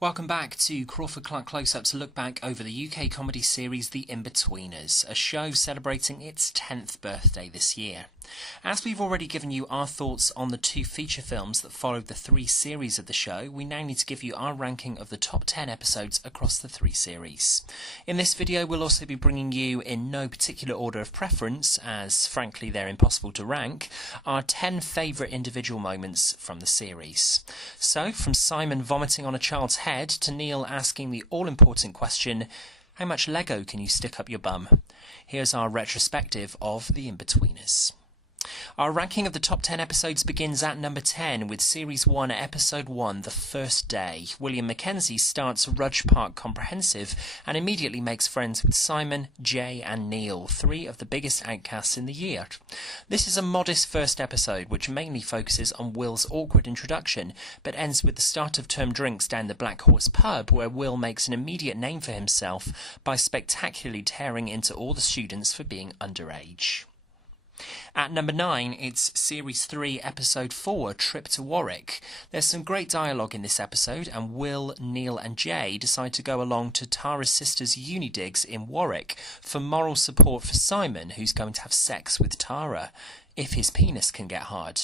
Welcome back to Crawford-Clark Close-Up's look back over the UK comedy series The Inbetweeners, a show celebrating its 10th birthday this year. As we've already given you our thoughts on the two feature films that followed the three series of the show, we now need to give you our ranking of the top 10 episodes across the three series. In this video we'll also be bringing you, in no particular order of preference, as frankly they're impossible to rank, our 10 favourite individual moments from the series. So, from Simon vomiting on a child's head to Neil asking the all-important question, how much Lego can you stick up your bum? Here's our retrospective of The Inbetweeners. Our ranking of the top 10 episodes begins at number 10 with Series 1, Episode 1, The First Day. William Mackenzie starts Rudge Park Comprehensive and immediately makes friends with Simon, Jay and Neil, three of the biggest outcasts in the year. This is a modest first episode which mainly focuses on Will's awkward introduction, but ends with the start of term drinks down the Black Horse pub where Will makes an immediate name for himself by spectacularly tearing into all the students for being underage. At number 9, it's Series 3, Episode 4, Trip to Warwick. There's some great dialogue in this episode, and Will, Neil and Jay decide to go along to Tara's sister's uni digs in Warwick for moral support for Simon, who's going to have sex with Tara, if his penis can get hard.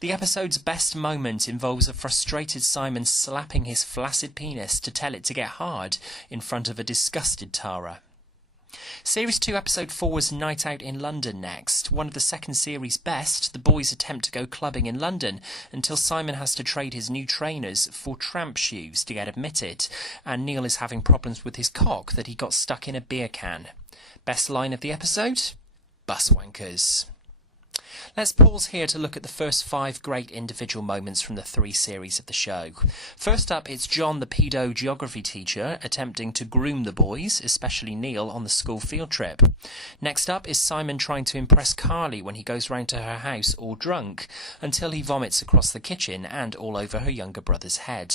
The episode's best moment involves a frustrated Simon slapping his flaccid penis to tell it to get hard in front of a disgusted Tara. Series 2, Episode 4 was Night Out in London next. One of the second series' best, the boys attempt to go clubbing in London until Simon has to trade his new trainers for tramp shoes to get admitted, and Neil is having problems with his cock that he got stuck in a beer can. Best line of the episode? Bus wankers. Let's pause here to look at the first 5 great individual moments from the 3 series of the show. First up, it's John, the pedo geography teacher, attempting to groom the boys, especially Neil, on the school field trip. Next up is Simon trying to impress Carly when he goes round to her house all drunk, until he vomits across the kitchen and all over her younger brother's head.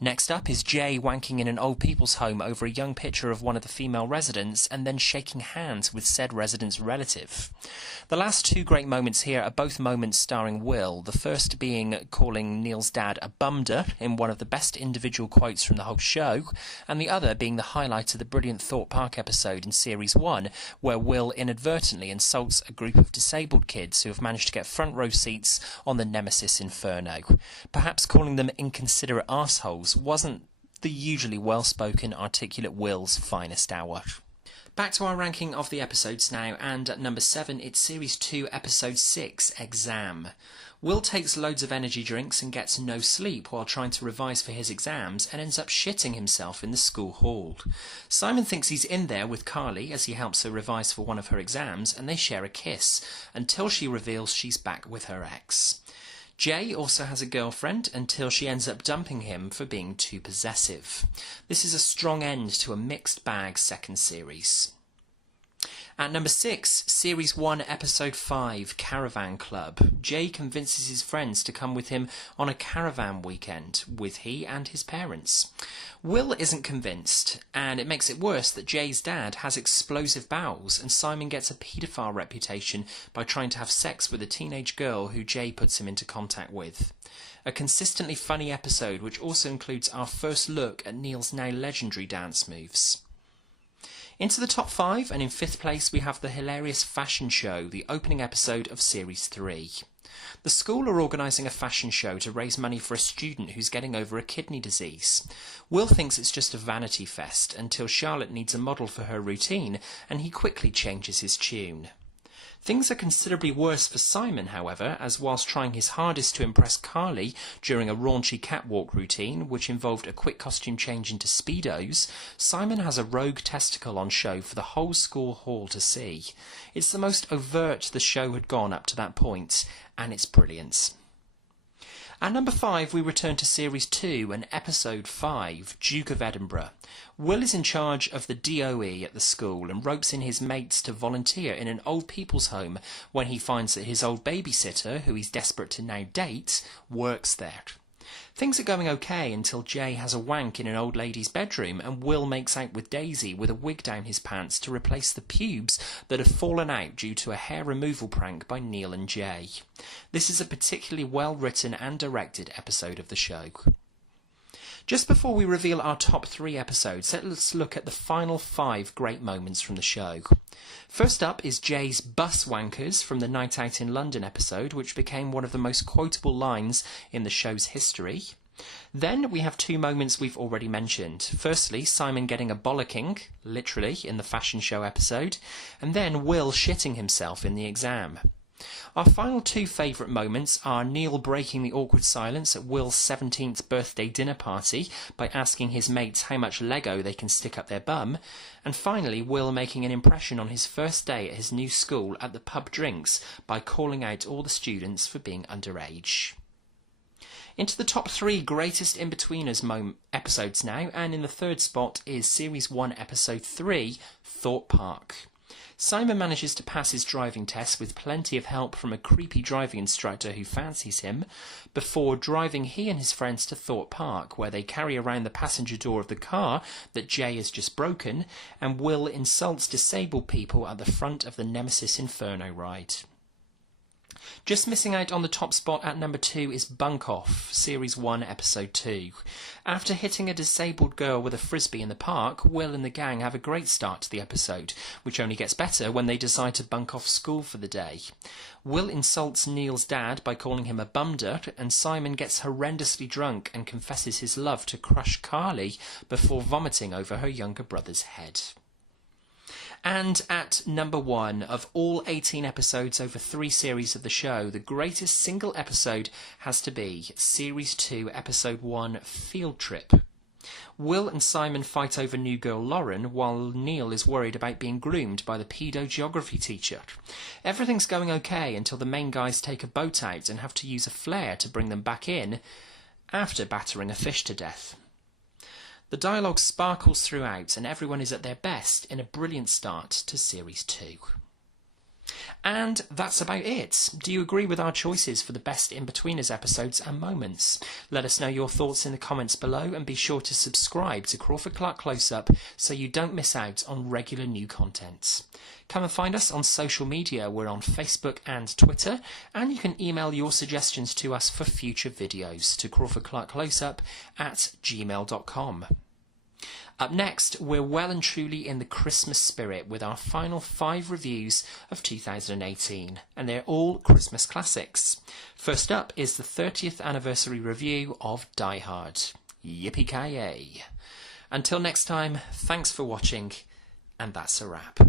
Next up is Jay wanking in an old people's home over a young picture of one of the female residents and then shaking hands with said resident's relative. The last 2 great moments here are both moments starring Will, the first being calling Neil's dad a bumder in one of the best individual quotes from the whole show, and the other being the highlight of the brilliant Thorpe Park episode in Series 1, where Will inadvertently insults a group of disabled kids who have managed to get front row seats on the Nemesis Inferno. Perhaps calling them inconsiderate arseholes wasn't the usually well-spoken, articulate Will's finest hour. Back to our ranking of the episodes now, and at number 7 it's Series 2, Episode 6, Exam. Will takes loads of energy drinks and gets no sleep while trying to revise for his exams and ends up shitting himself in the school hall. Simon thinks he's in there with Carly as he helps her revise for one of her exams, and they share a kiss, until she reveals she's back with her ex. Jay also has a girlfriend until she ends up dumping him for being too possessive. This is a strong end to a mixed bag second series. At number 6, Series 1, Episode 5, Caravan Club. Jay convinces his friends to come with him on a caravan weekend with he and his parents. Will isn't convinced, and it makes it worse that Jay's dad has explosive bowels and Simon gets a paedophile reputation by trying to have sex with a teenage girl who Jay puts him into contact with. A consistently funny episode which also includes our first look at Neil's now legendary dance moves. Into the top 5, and in 5th place we have the hilarious fashion show, the opening episode of Series 3. The school are organising a fashion show to raise money for a student who's getting over a kidney disease. Will thinks it's just a vanity fest until Charlotte needs a model for her routine, and he quickly changes his tune. Things are considerably worse for Simon, however, as whilst trying his hardest to impress Carly during a raunchy catwalk routine, which involved a quick costume change into Speedos, Simon has a rogue testicle on show for the whole school hall to see. It's the most overt the show had gone up to that point, and it's brilliant. At number 5, we return to Series 2 and Episode 5, Duke of Edinburgh. Will is in charge of the DOE at the school and ropes in his mates to volunteer in an old people's home when he finds that his old babysitter, who he's desperate to now date, works there. Things are going okay until Jay has a wank in an old lady's bedroom and Will makes out with Daisy with a wig down his pants to replace the pubes that have fallen out due to a hair removal prank by Neil and Jay. This is a particularly well written and directed episode of the show. Just before we reveal our top 3 episodes, let's look at the final 5 great moments from the show. First up is Jay's bus wankers from the Night Out in London episode, which became one of the most quotable lines in the show's history. Then we have 2 moments we've already mentioned. Firstly, Simon getting a bollocking, literally, in the fashion show episode, and then Will shitting himself in the exam. Our final 2 favourite moments are Neil breaking the awkward silence at Will's 17th birthday dinner party by asking his mates how much Lego they can stick up their bum, and finally Will making an impression on his first day at his new school at the pub drinks by calling out all the students for being underage. Into the top 3 greatest Inbetweeners episodes now, and in the 3rd spot is Series 1 Episode 3, Thorpe Park. Simon manages to pass his driving test with plenty of help from a creepy driving instructor who fancies him, before driving he and his friends to Thorpe Park, where they carry around the passenger door of the car that Jay has just broken, and Will insults disabled people at the front of the Nemesis Inferno ride. Just missing out on the top spot at number 2 is Bunk Off, Series 1, Episode 2. After hitting a disabled girl with a frisbee in the park, Will and the gang have a great start to the episode, which only gets better when they decide to bunk off school for the day. Will insults Neil's dad by calling him a bumdirt, and Simon gets horrendously drunk and confesses his love to Crush Carly before vomiting over her younger brother's head. And at number 1, of all 18 episodes over 3 series of the show, the greatest single episode has to be Series 2, Episode 1, Field Trip. Will and Simon fight over new girl Lauren, while Neil is worried about being groomed by the pedo geography teacher. Everything's going okay until the main guys take a boat out and have to use a flare to bring them back in, after battering a fish to death. The dialogue sparkles throughout, and everyone is at their best in a brilliant start to Series 2. And that's about it. Do you agree with our choices for the best Inbetweeners episodes and moments? Let us know your thoughts in the comments below, and be sure to subscribe to Crawford-Clark Close-Up so you don't miss out on regular new content. Come and find us on social media. We're on Facebook and Twitter, and you can email your suggestions to us for future videos to crawfordclarkcloseup@gmail.com. Up next, we're well and truly in the Christmas spirit with our final 5 reviews of 2018, and they're all Christmas classics. First up is the 30th anniversary review of Die Hard. Yippee-ki-yay! Until next time, thanks for watching, and that's a wrap.